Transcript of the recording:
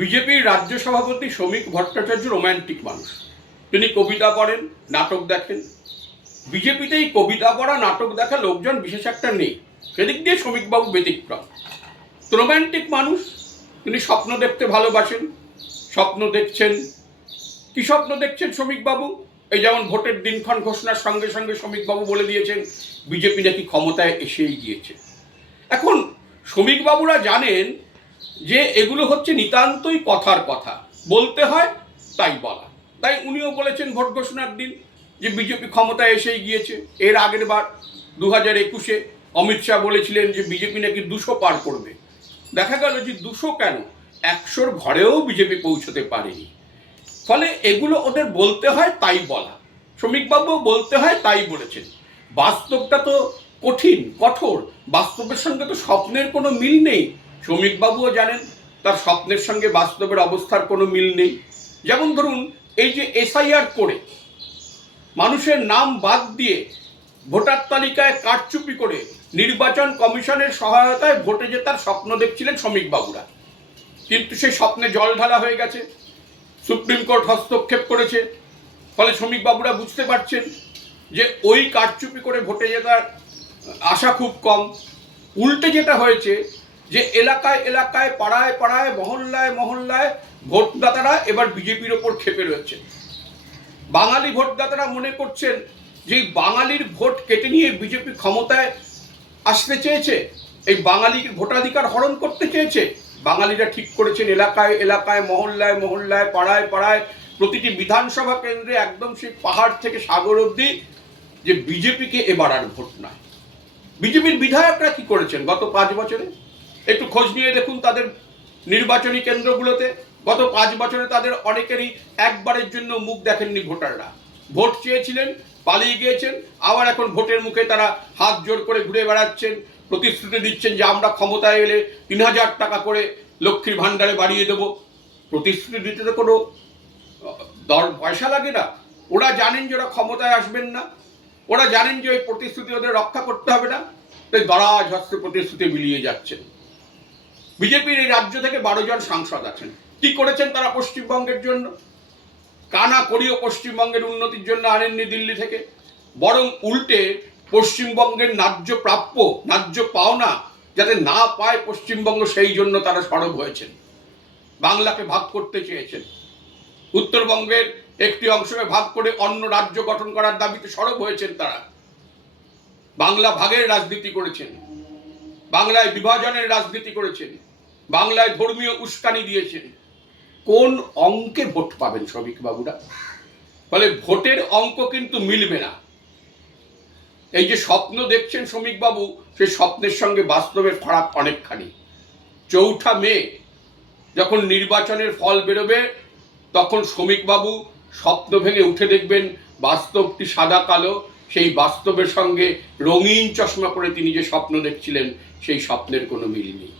বিজেপির রাজ্য সভাপতি শ্রমিক ভট্টাচার্য রোম্যান্টিক মানুষ। তিনি কবিতা পড়েন, নাটক দেখেন। বিজেপিতেই কবিতা পড়া, নাটক দেখা লোকজন বিশেষ একটা নেই। সেদিক দিয়ে শ্রমিকবাবু ব্যতিক্রম। তো রোম্যান্টিক মানুষ, তিনি স্বপ্ন দেখতে ভালোবাসেন। স্বপ্ন দেখছেন, কি স্বপ্ন দেখছেন শ্রমিকবাবু? এই যেমন ভোটের দিনক্ষণ ঘোষণার সঙ্গে সঙ্গে শ্রমিকবাবু বলে দিয়েছেন বিজেপি নাকি ক্ষমতায় এসেই গিয়েছে। এখন শ্রমিকবাবুরা জানেন যে এগুলো হচ্ছে নিতান্তই কথার কথা, বলতে হয় তাই বলা। তাই উনিও বলেছেন ভোট ঘোষণার দিন যে বিজেপি ক্ষমতায় এসেই গিয়েছে। এর আগের বার 2021-এ অমিত শাহ বলেছিলেন যে বিজেপি নাকি 200 পার করবে। দেখা গেল যে 200 কেন, 100-র ঘরেও বিজেপি পৌঁছতে পারেনি। ফলে এগুলো ওদের বলতে হয় তাই বলা। শ্রমিকবাবুও বলতে হয় তাই বলেছেন। বাস্তবটা তো কঠিন, কঠোর। বাস্তবের সঙ্গে তো স্বপ্নের কোনো মিল নেই। শ্রমিকবাবুও জানেন তার স্বপ্নের সঙ্গে বাস্তবের অবস্থার কোনো মিল নেই। যেমন ধরুন, এই যে এসআইআর করে মানুষের নাম বাদ দিয়ে ভোটার তালিকায় কারচুপি করে নির্বাচন কমিশনের সহায়তায় ভোটে জেতার স্বপ্ন দেখছিলেন শ্রমিকবাবুরা। কিন্তু সেই স্বপ্নে জল ঢালা হয়ে গেছে, সুপ্রিম কোর্ট হস্তক্ষেপ করেছে। ফলে শ্রমিকবাবুরা বুঝতে পারছেন যে ওই কারচুপি করে ভোটে জেতার আশা খুব কম। উল্টে যেটা হয়েছে যে এলাকায় এলাকায়, পাড়ায় পাড়ায়, মহল্লায় মহল্লায় ভোটদাতারা এবার বিজেপির ওপর ক্ষেপে রয়েছে। বাঙালি ভোটদাতারা মনে করছেন যে বাঙালির ভোট কেটে নিয়ে বিজেপি ক্ষমতায় আসতে চেয়েছে, এই বাঙালির ভোটাধিকার হরণ করতে চেয়েছে। বাঙালিরা ঠিক করেছেন এলাকায় এলাকায়, মহল্লায় মহল্লায়, পাড়ায় পাড়ায়, প্রতিটি বিধানসভা কেন্দ্রে, একদম সেই পাহাড় থেকে সাগর অবধি, যে বিজেপিকে এবার আর ভোট নয়। বিজেপির বিধায়করা কি করেছেন গত 5 বছরে? একটু খোঁজ নিয়ে দেখুন তাদের নির্বাচনী কেন্দ্রগুলোতে। গত 5 বছরে তাদের অনেকেরই একবারের জন্য মুখ দেখেননি ভোটাররা। ভোট চেয়েছিলেন, পালিয়ে গিয়েছেন, আবার এখন ভোটের মুখে তারা হাত জোর করে ঘুরে বেড়াচ্ছেন, প্রতিশ্রুতি দিচ্ছেন যে আমরা ক্ষমতায় এলে 3000 টাকা করে লক্ষ্মীর ভাণ্ডারে বাড়িয়ে দেব। প্রতিশ্রুতি দিতে তো কোনো পয়সা লাগে না। ওরা জানেন যে ওরা ক্ষমতায় আসবেন না, ওরা জানেন যে ওই প্রতিশ্রুতি ওদের রক্ষা করতে হবে না, তাই দরাজ হস্তে প্রতিশ্রুতি মিলিয়ে যাচ্ছেন। বিজেপির এই রাজ্য থেকে 12 জন সাংসদ আছেন। কি করেছেন তারা পশ্চিমবঙ্গের জন্য? কানা করিও পশ্চিমবঙ্গের উন্নতির জন্য আনেননি দিল্লি থেকে, বরং উল্টে পশ্চিমবঙ্গের ন্যায্য প্রাপ্য, ন্যায্য পাওনা যাতে না পায় পশ্চিমবঙ্গ, সেই জন্য তারা সরব হয়েছেন। বাংলাকে ভাগ করতে চেয়েছেন, উত্তরবঙ্গের একটি অংশকে ভাগ করে অন্য রাজ্য গঠন করার দাবিতে সরব হয়েছেন তারা। বাংলা ভাগের রাজনীতি করেছেন, বাংলায় বিভাজনের রাজনীতি করেছেন, বাংলায় ধর্মীয় উস্কানি দিয়েছেন। কোন অঙ্কে ভোট পাবেন শ্রমিকবাবুরা? ফলে ভোটের অঙ্ক কিন্তু মিলবে না। এই যে স্বপ্ন দেখছেন শ্রমিকবাবু, সেই স্বপ্নের সঙ্গে বাস্তবের ফারাক অনেকখানি। 4 মে যখন নির্বাচনের ফল বেরোবে, তখন শ্রমিকবাবু স্বপ্ন ভেঙে উঠে দেখবেন বাস্তবটি সাদা কালো। সেই বাস্তবের সঙ্গে রঙিন চশমা পরে তিনি যে স্বপ্ন দেখছিলেন, সেই স্বপ্নের কোনো মিল নেই।